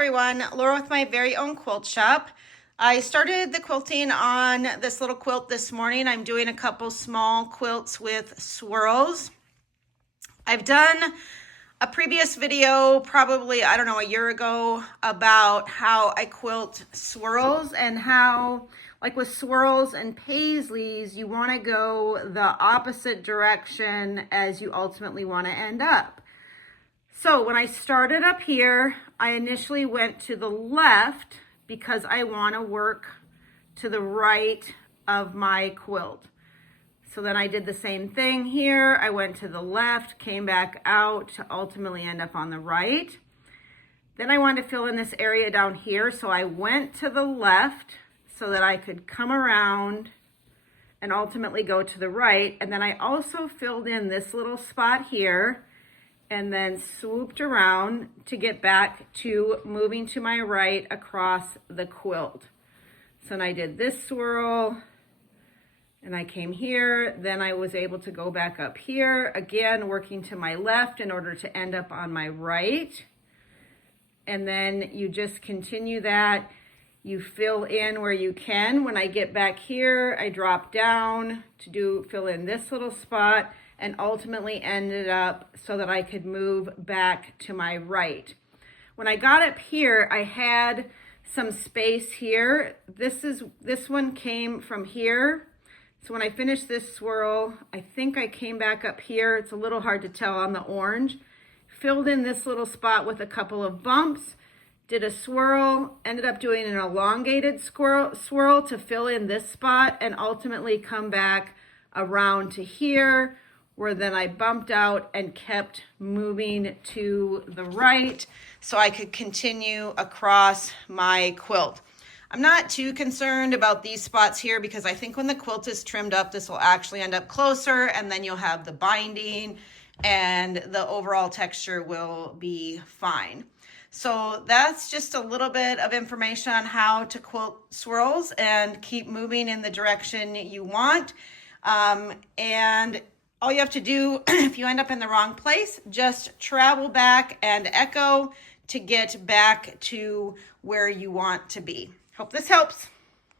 everyone, Laura with my very own quilt shop. I started the quilting on this little quilt this morning. I'm doing a couple small quilts with swirls. I've done a previous video, probably, I don't know, a year ago, about how I quilt swirls and how, like with swirls and paisleys, you want to go the opposite direction as you ultimately want to end up. So when I started up here, I initially went to the left because I want to work to the right of my quilt. So then I did the same thing here. I went to the left, came back out to ultimately end up on the right. Then I wanted to fill in this area down here. So I went to the left so that I could come around and ultimately go to the right. And then I also filled in this little spot here and then swooped around to get back to moving to my right across the quilt. So then I did this swirl and I came here, then I was able to go back up here, again working to my left in order to end up on my right. And then you just continue that. You fill in where you can. When I get back here, I drop down to fill in this little spot, and ultimately ended up so that I could move back to my right. When I got up here, I had some space here. This one came from here. So when I finished this swirl, I think I came back up here. It's a little hard to tell on the orange. Filled in this little spot with a couple of bumps, did a swirl, ended up doing an elongated swirl to fill in this spot, and ultimately come back around to here, where then I bumped out and kept moving to the right so I could continue across my quilt. I'm not too concerned about these spots here because I think when the quilt is trimmed up, this will actually end up closer, and then you'll have the binding and the overall texture will be fine. So that's just a little bit of information on how to quilt swirls and keep moving in the direction you want. And all you have to do, if you end up in the wrong place, just travel back and echo to get back to where you want to be. Hope this helps.